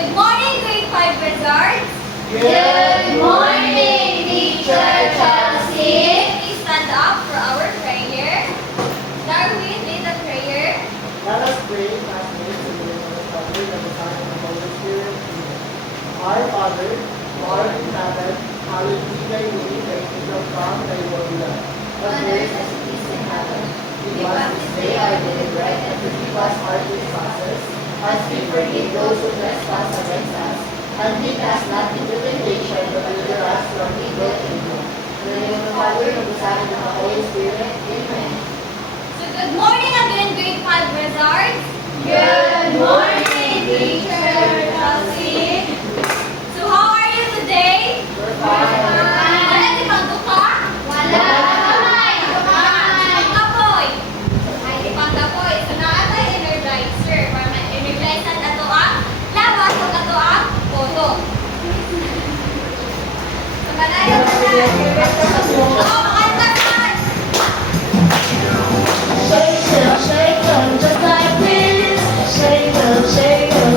Good morning, grade 5 wizards. Good morning, Teacher Chelsea. Please stand up for our prayer. Darwin, lead the prayer. Let us pray, classmates, in the name of the Father, and the Son, and the Holy Spirit. Amen. Our Father, who art in heaven, hallowed be thy name, thy kingdom come, thy will be done. On earth as it is in heaven. Give us this day our daily bread, and forgive us our trespasses, as we forgive those who trespass against us. And lead us not into temptation, but deliver us from evil. Amen. In the name of the Father, and the Son, and the Holy Spirit. Amen. So good morning again, grade 5 wizards. Good morning, Teacher Chelsea. So how are you today? We're fine. Wala di bang duka? Wala. Kapoy. Ay, di bang kapoy. So naatay energizer. Para ma-energize at ato ang lawas o ato ang photo. So kanayo na na. Oh, makanta naman. Shake them, just like this. Shake them,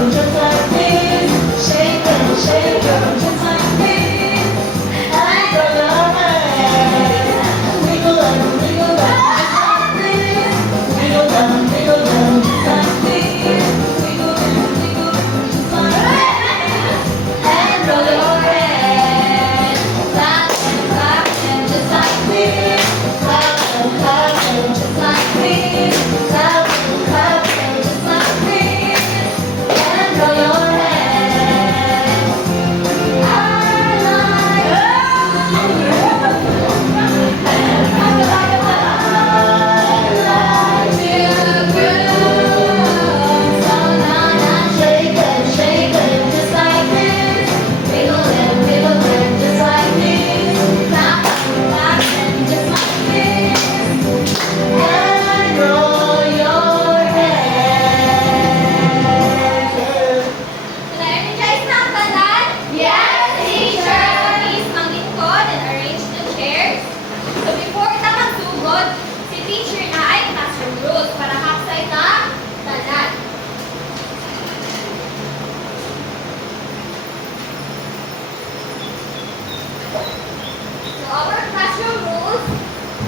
just like this. Shake them, just like this. And go your hand. Wiggle them, just like this. Wiggle them, just like this. Wiggle them, just like this. And go your hand. Clap them, just like this. Clap them, just like this. Clap them, just like this. And go your hand. So na-energize na ang tanan? Yes, teacher. Please manglingkod and arrange the chairs. So before ta magsugod, si teacher na ay classroom rules para kapsay ka tanan. So our classroom rules,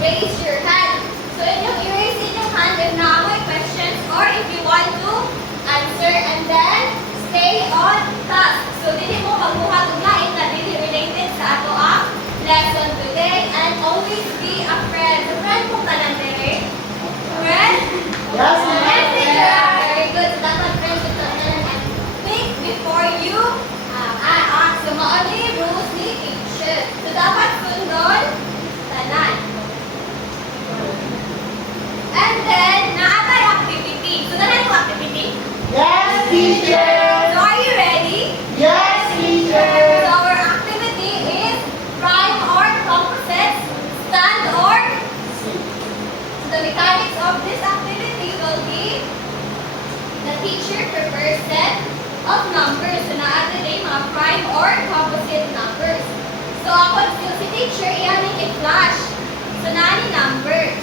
raise your hand. So inyong i-raise inyong hand if na questions or if you want to answer and then stay on task. So dili mo magbuhat og lain na dili related sa ato ang lesson today and always be a friend. So friend kung tanan dire. Friend? Yes, Yes, teacher. Very good. So dapat friend with tanan and think before you act. So maano yung rules ni teacher. So dapat sundon tanan. And then, naatay activity. So, na yung activity? Yes, teacher. So, are you ready? Yes, So, teacher. our activity is prime or composites, stand or sit. So, the mechanics of this activity will be the teacher prepares set of numbers. So, naatay mga prime or composite numbers. So, ako si teacher, iyan i-flash. So, nani numbers.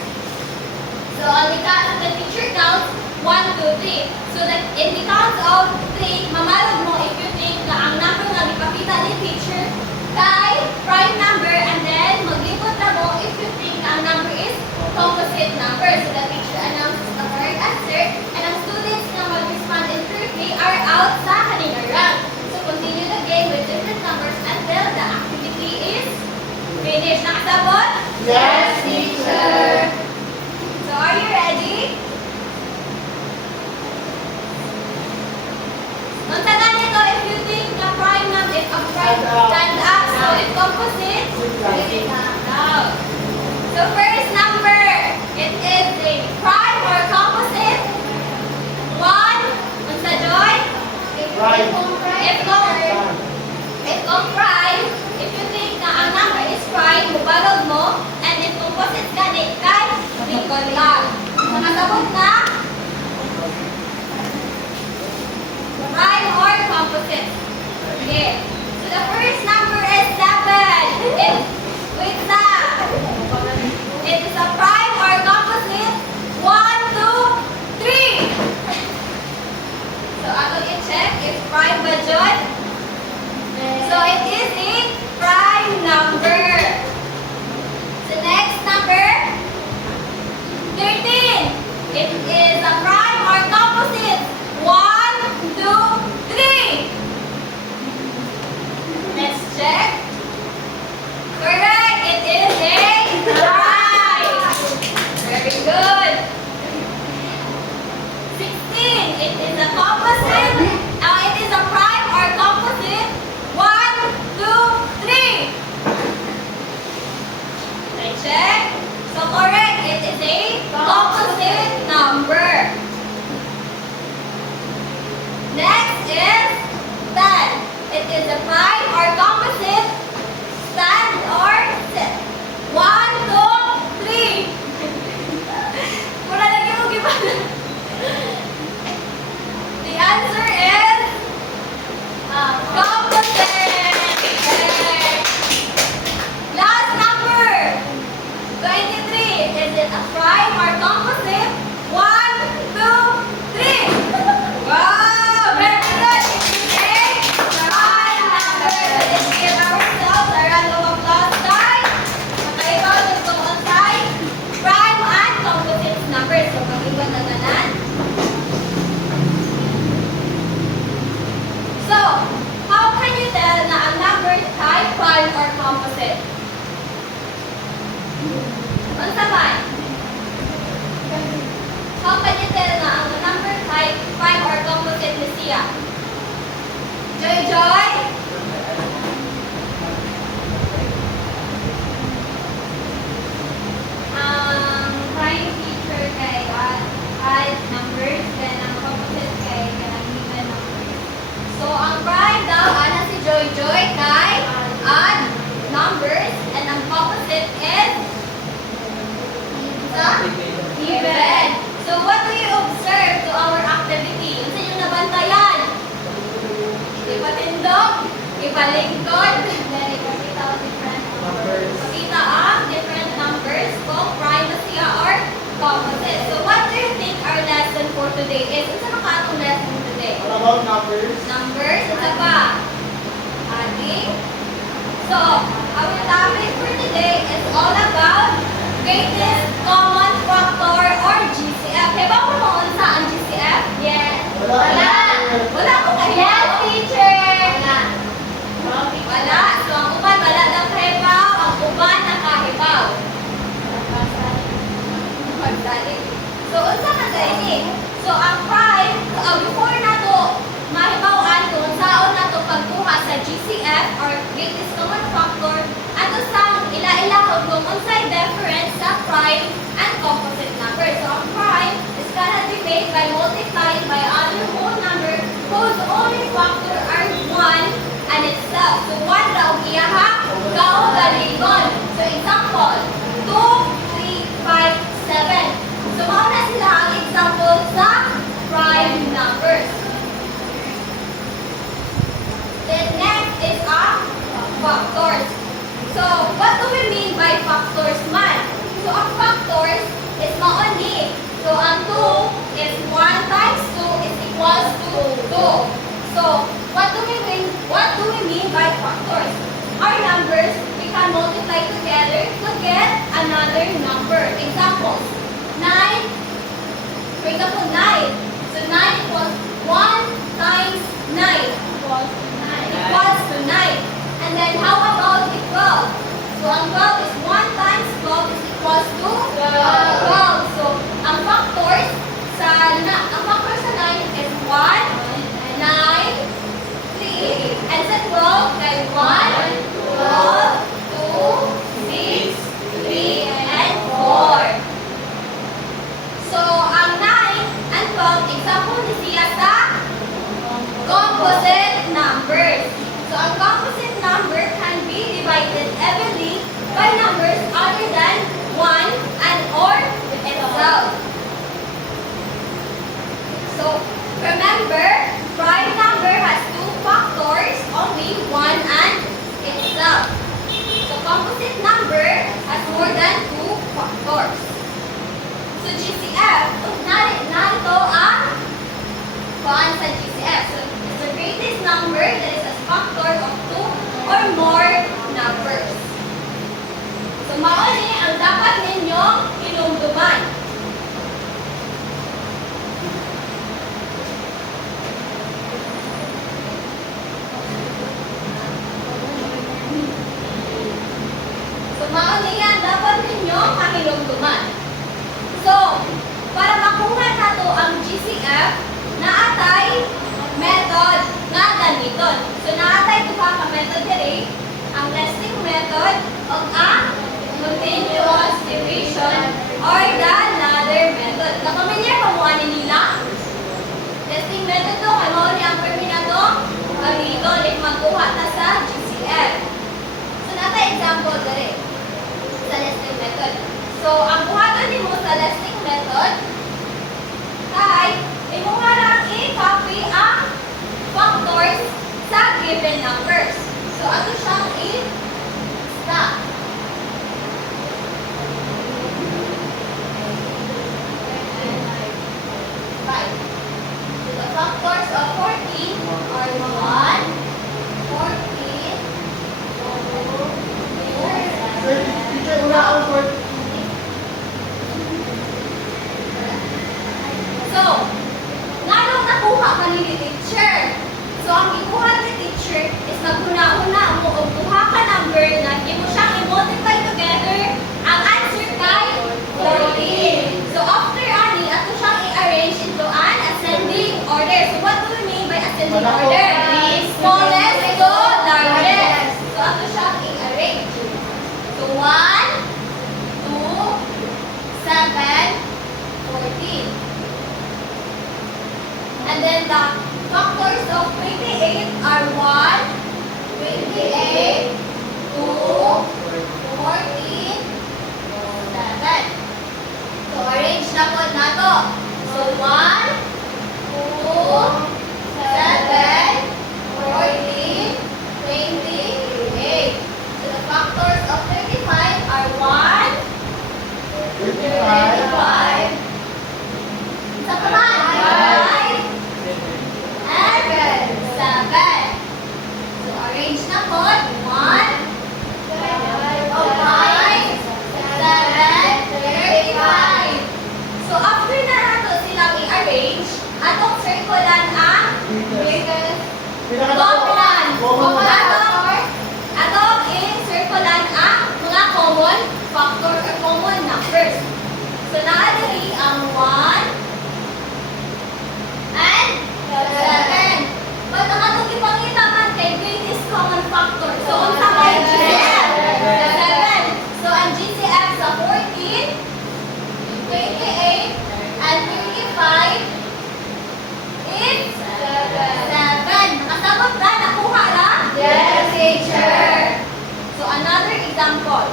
So, the teacher counts 1, 2, 3. So, in the count of 3, mamalog mo if you think na ang number nga ipakita ni teacher kay prime number and then maglipot na mo if you think na ang number is composite number. So, the teacher announces the correct answer and ang students na mag-respond incorrectly are out sa kanilang rank. So, continue the game with different numbers until the activity is finished. Nakasabot? Yes, teacher. So, are you ready? Ang tanan nito, if you think na prime number, if a prime stand up, so if composite, sit down. So, first number, it is a prime or composite. 1, ang sa joy? Prime. If prime, if you think na ang number is prime, mubalog mo, and if composite gani, kay likod lang. So, nasabot na? Prime or composite? Okay. So, the first number is 7. Wait na. It is a prime or composite? 1, 2, 3. So, I will check if Prime ba, Joy? So it is a prime number. The next number, 13. It is a prime or composite. 1, 2, 3. Let's check. Correct. It is a prime. Very good. 16. It is a composite. It is a prime or composite. 1, 2, 3. Let's check. So correct. It is a composite number. Next is 10. It is a prime or composite. Stand or sit. 1, 2, 3. Mula lagi mo gimana? The answer is composite. Correct. Last number, 23. Is it a prime or composite? 1, 2, 3. Wow, very good. It is a prime number. Let's give ourselves a round of applause, guys. Makaibaw yung tungkol sa prime and composite numbers. So, mag-iwan na nanan. So, how can you tell na ang number type prime or composite? Unsa man? How can you tell na ang number type prime or composite ni siya? Joy Joy? Ang prime feature kay odd numbers, then ang composite kay kanang even numbers. So, ang prime daw, ana si Joy Joy kay odd numbers, and ang composite is even. So, what do you observe to our activity? Unsa yung nabantayan? Ipatindog, ipalingkod, then ipakita ang different numbers. Pakita ang different numbers kung prime na siya or composite. So, what do you think our lesson for today is? Unsa na ka atong lesson today? All about numbers. Numbers, unsa ba? Adding. So, our topic for today is all about greatest common factor or GCF. Kaya ba mo unsa ang GCF? Yes. Wala. Wala ko kayo. Yes, teacher. Wala. So, ang uban wala na kahibaw, ang uban nakahibaw. Pagdali. So, unsa ka gani? So, ang prime, before na to, mahibawan kung saan na to pagkuha sa GCF or greatest common factor, ato sa ila-ila kung unsay difference sa prime and composite number. So, ang prime is cannot be made by multiplying by other whole number whose only factor are 1 and itself. So, 1 raw iyaha, kaugalingon. So, example, 2, 3, 5, 7. So, mauna sila ang example sa prime numbers. Then next is ang factors. So, what do we mean by factors man? So, ang factors is mauni. So, ang 2 is 1 times 2 is equals to 2. So, what do we mean by factors? Our numbers, we can multiply together to get another number. Examples, 9, for example, 9. So, 9 equals 1 times 9 equals to 9. And then, how about the 12? So, ang 12 is 1 times 12 is equals to 12. So, ang factors sa 9 is 1, 9, 3. And sa 12, kay 1, 12, 2, 6, 3, and 4. So, ang 9 and 12, example ni siya sa composite numbers. So, ang composite number can be divided evenly by numbers other than 1 and or itself. So, remember, prime number has 2 factors, only 1 and itself. So, composite number has more than 2 factors. So, GCF, narito ang kuhaan sa GCF. So, it's the greatest number that is a factor of 2 or more numbers. So, mauni ang dapat ninyong hinumduman. So, mauni yan dapat ninyong mahinumduman. So, para makuha nato ang GCF, naatay method nga gamiton. So, naatay duha ka method diri, ang nesting method o ang continuous division or the ladder method. Nakamilyar pa mo ani nila? Nesting method to, kay mao ni ang terminado, gamiton, like magkuha ta sa GCF. So, naatay example diri sa nesting method. So, ang buhatan nimo sa nesting method ay imo nga lang i-copy ang factors sa given numbers. So, ato siyang i-stack. Right. So, the factors of 14 are 1, 14, 4, Teacher, una ang word. So, nganong nakuha ka ni teacher? So, ang ikuha ni teacher is maghuna-huna mo o kuha ka number na imo siyang i-multiply together ang answer kay 14. So, after ani, ato siyang i-arrange into an ascending order. So, what do we mean by ascending order? Smallest to largest. So, ato siyang i-arrange. So, 1, 2, 7, 14. And then the factors of 28 are 1, 28, 2, 14, 7. So, arrange na po nato. So, 1, 2, 7, 14, 28. So, the factors of 35 are 1, 35. Sa kaman, 5, and 7. So, arrange na po. 1, 5, 7, 35. So, after na nato silang i-arrange, atong circulan ang common. Atong i-circulan ang mga common factor or common numbers. So, naadali ang 1, and 7. But ang atong ipangita man kay greatest common factor. So, ang sakay GCF, 7. So, ang GCF sa 14, 28, and 35 is 7. Nakasabot na? Nakuha na? Yes, teacher. So, another example.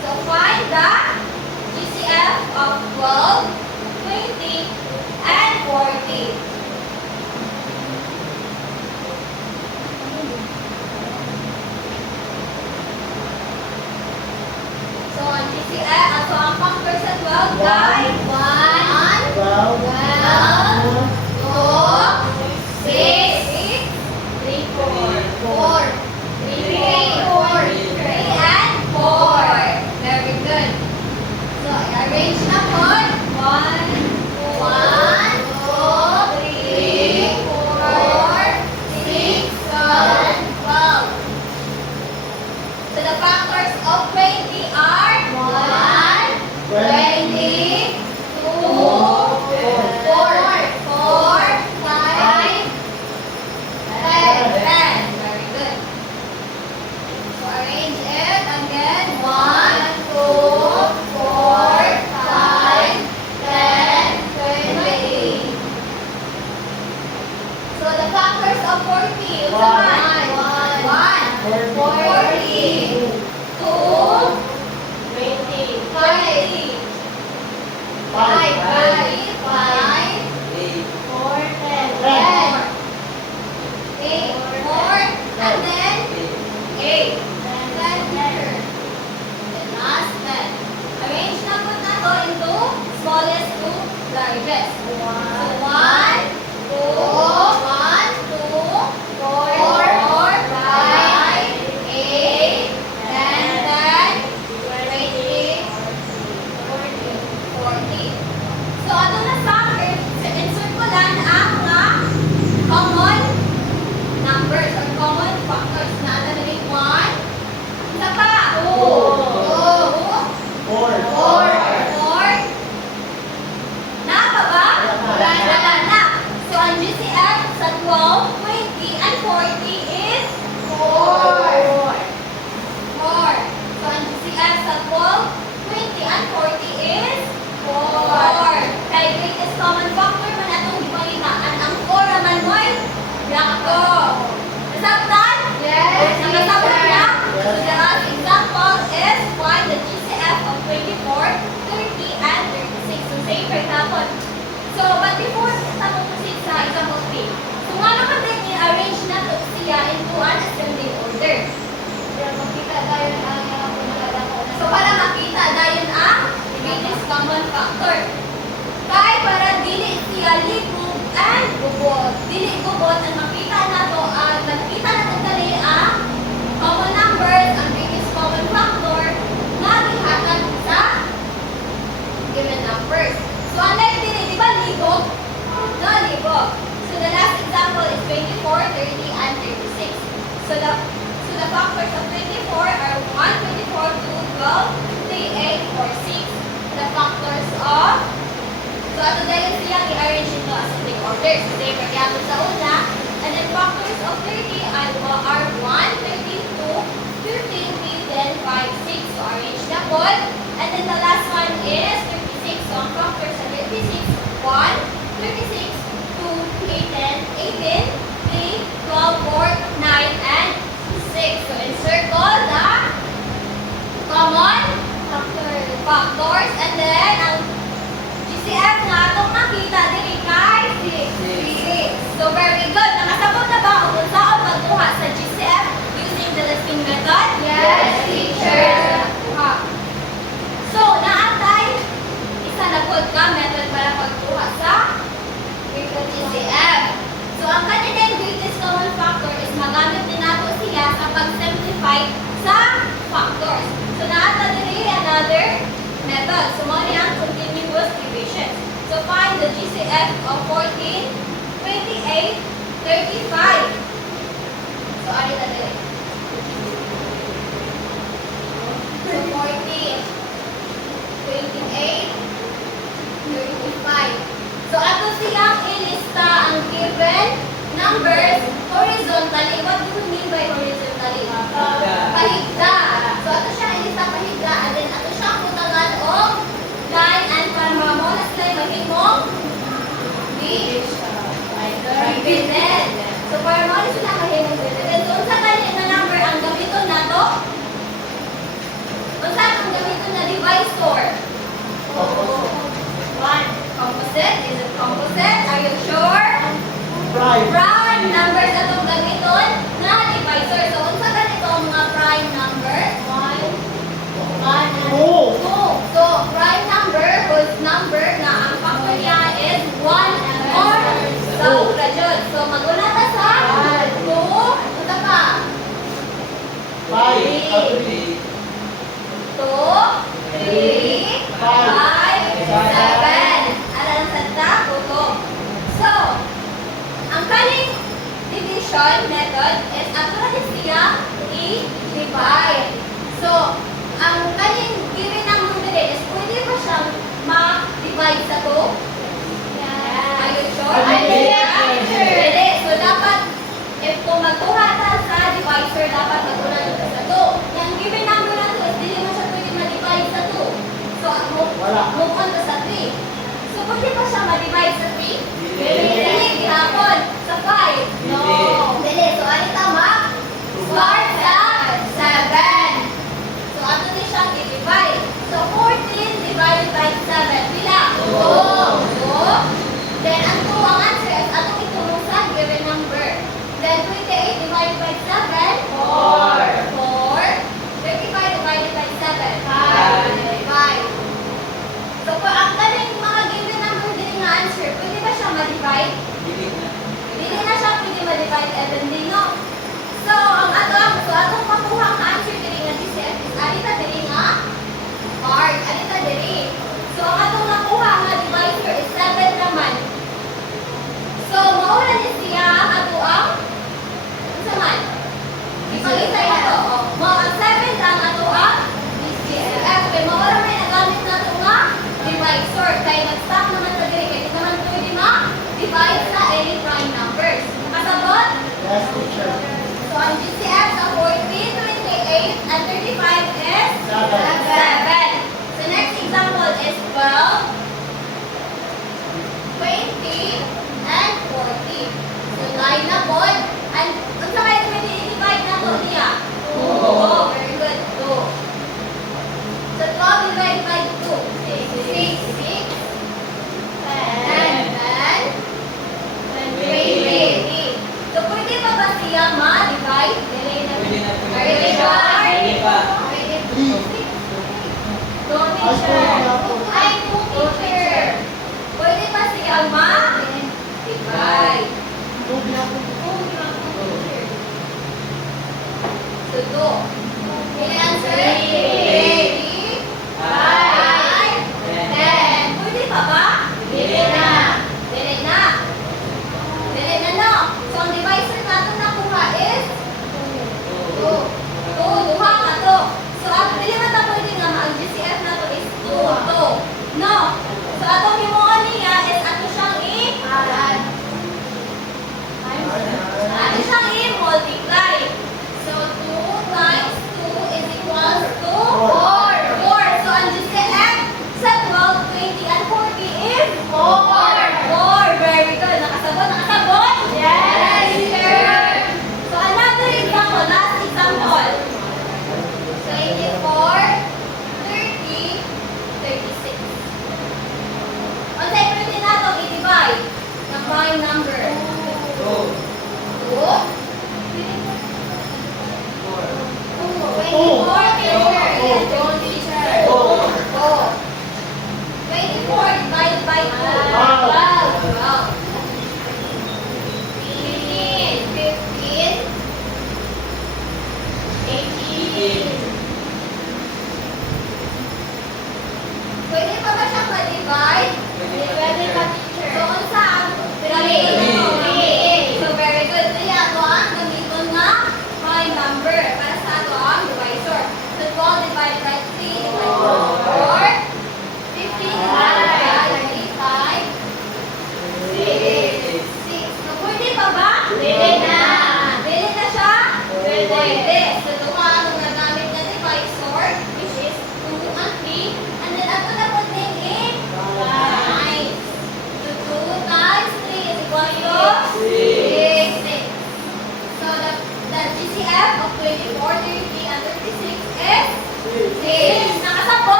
So, find the GCF of 12, 20, and 40. So, ang GCF, so ang factor sa 12 ay 1, 2, 6, 3, 4, 3, and 4. Very good. So, i-arrange na po. 1, 2, 3, 4, 6, 7, 12. So, the factors of 20 are 1, 20, 2, 4, 5, 10. Very good. So, arrange it again. 1, 2, 4, 5, 10, 20. So, the factors of 40. One, 40, 2, 20, 5, 4, 10, 8, 4, and then 8. 10 here. And last 10. Arrange na po na to into smallest to largest. So, 1, 2, 1, 2, dili gubot ang makita nato ang makita nato dali ang common numbers, ang biggest common factor nga gihatag sa given numbers. So unlike dili, di ba libo? No, libo. So the last example is 24, 30, and 36. So the factors of 24 are 1, 24, 2, 12, 3, 8, 4, 6. The factors of, so ato dahil siya i-arrange ito as a big order. So say for example sa una, and then factors of 30 are 1, 32, 15, 3, then 5, 6. So arrange na po. And then the last one is 36. So ang factors of 36, 1, 36, 2, 8, 10, 18, 3, 12, 4, 9, and 6. So encircle the common factors, and then ang GCF na itong nakita din kay 6. So very good. Nakasabot na ba kung saan magkuha sa GCF using the listing method? Yes, teacher. So naatay isa na po ka method para pagkuha sa GCF. So ang kanilang greatest common factor is magamit din nato siya sa pag-simplify sa factors. So naata din another method. So mo ang continuous division. So find the GCF of 14, 28, 35. So ano na din? So 14, 28, 35. So ato silang ilista ang given numbers horizontally. What do you mean by horizontally? Pahigda. So ato siya ilista pahigda, and then ato siya kutangan og line, and para mamona sila mahimong dividend. So para mamona sila mahimong dividend. So unsa kani na number ang gamiton nato? Unsa ang gamiton na divisor? One. Composite? Is it composite? Are you sure? Prime numbers na itong gamiton na divisor. So, unsa ganito ang mga prime number? 1, 2. So, prime number whose number na ang factor niya is 1 or sa graduate. So, maguna ta sa 2. Unsa pa? 3. 2, 3, 5, 7. Alam sa taputo. So, ang kaning division method is ato na siya i-divide. So, ang kaning given number din is pwede ba siyang ma-divide sa 2? Yeah. Are you sure? Pwede. So, dapat, if kung magkuha ta sa divisor, dapat magkuha nito sa 2. Yung given number na to is hindi mo siya pwede ma-divide sa 2. So, move on to sa 3. So, pwede pa siya ma-divide sa 3? Dili, gihapon. Sa 5? No. Dili. So, ano tama? Start sa 7. So, ato din siyang i-divide. So, 14 divided by 7. Pila? 2. Then, ang 2 ang answer is atong itulong sa given number. Then, 28 divided by 7? 4. 35 divided by 7? 5.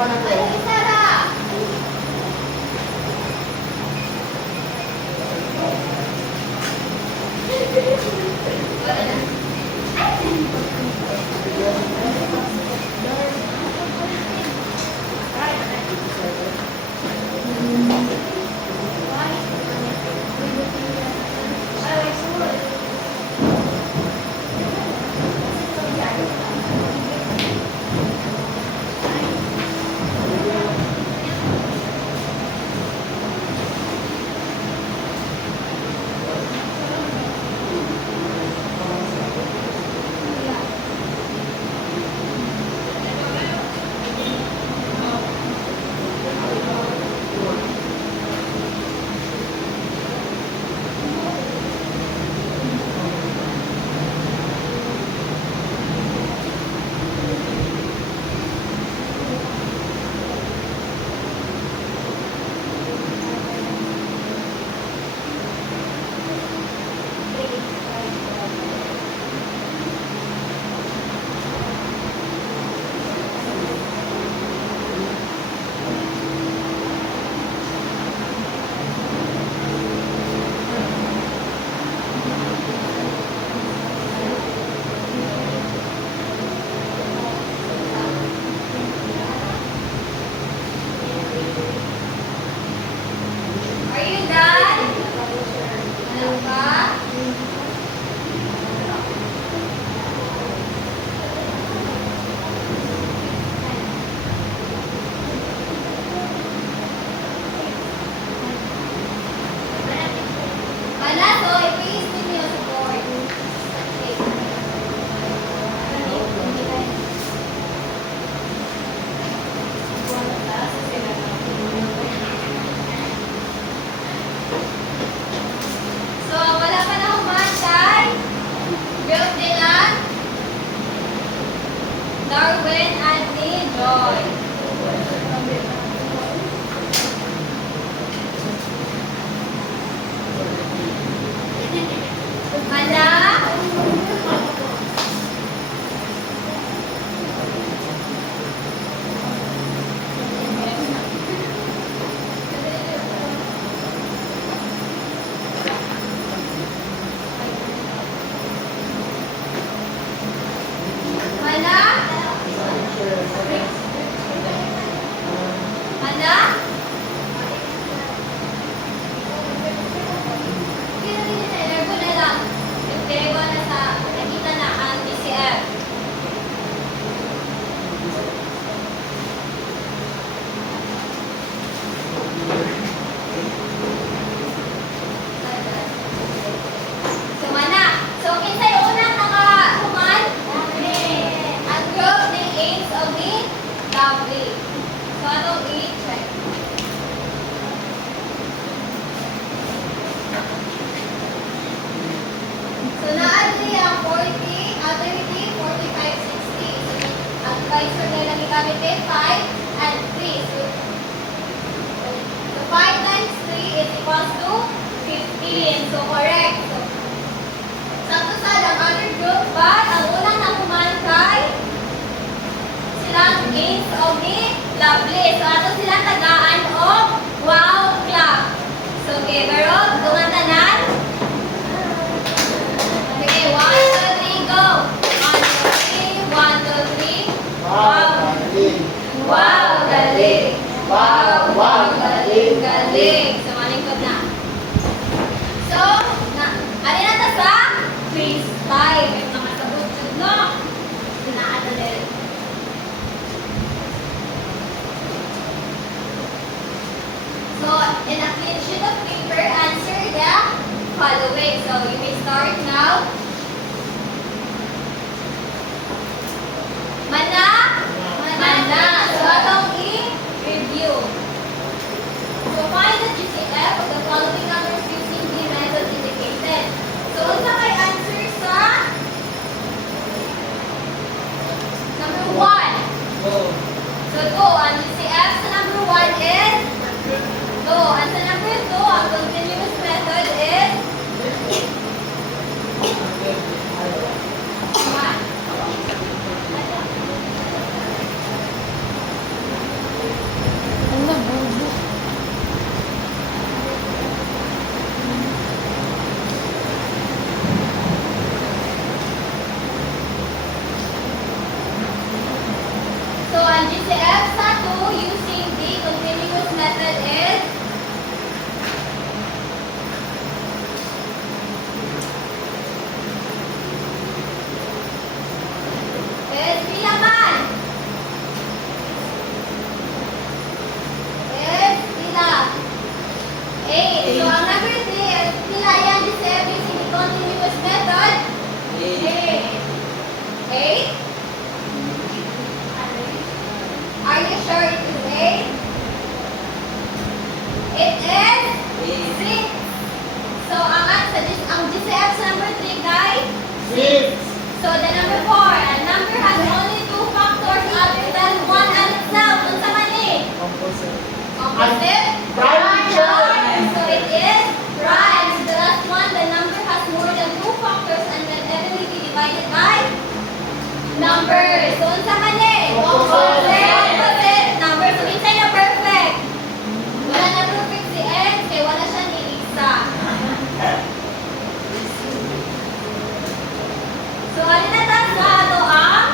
ka na to. Ay, Sarah! Wala na. Are you done? Ano pa? Wala to, i-paste ninyo sa board. Okay. So, wala pa na humantay. Group nila. Darwin, Annie, Joy. Mana? Mana? Mana? Ilagay na lang. Ilagay na sa nakita na ang DCF. So, mana? So, kinsay unang nakahuman? Ang group ni Ains o ni Lovely. So, anong i-check? So, naadli ang 40, ability 45, 60. So, ang advisor nila ni Gamit 5 and 3. So 5 times 3 is equals to 15. So, correct. So, sakto sa ang other group ba? Ang unang nakuman kay silang Ains o ni Lovely. So, ato silang tagaan o wow club. So, okay, pero dungan tanan. Okay, 1, 2, 3, go! 1, 2, 3, 1, 2, 3. Wow, galing. Wow, galing! Wow, wow, galing. Galing! So, malingkod na. So, alin na ta sa quiz 5. May mga sabot-sud, no? Sinaata din. So, in a clean sheet of paper, answer the following. So, you may start now. Mana? Mana. So, atong i-review. So, find the GCF of the following numbers using the method indicated. So, unsa kay answer sa number 1. So, 2. Ang GCF sa number 1 is 2. And sa number 2, ang continuous method is 1. number 3, guys? 6. So the number 4, a number has only two factors other than 1 and itself. Unsa man ni? Composite. Opposite? Prime teacher. So it is prime. So the last one, the number has more than two factors and can evenly be divided by numbers. So unsa man ni? Opposite. Opposite number. So inside na perfect. Wala na perfect si X, kaya wala siya ni Isa. So ano na ta sa ato ang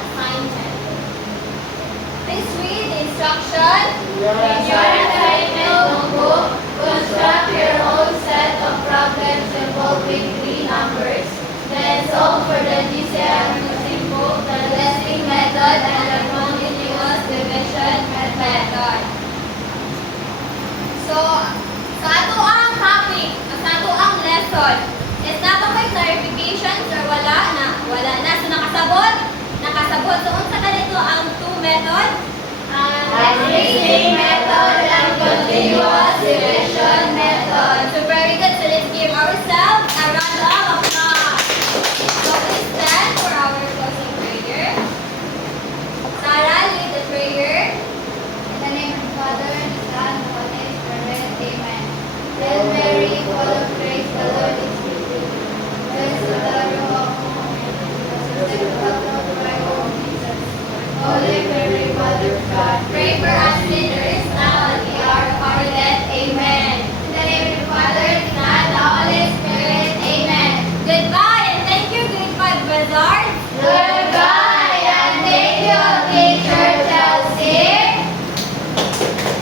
assignment. Please read the instruction. Your assignment notebook, construct your own set of problems involving three numbers. Then solve for the GCM using both the nesting method and the continuous division method. So, sa ato ang topic, sa ato ang lesson, is na ba may clarifications or wala na? Wala na. So, nakasabot? Nakasabot. So, unsa ganito ang two method? Nesting method and continuous division method. So, very good. So, let's give ourselves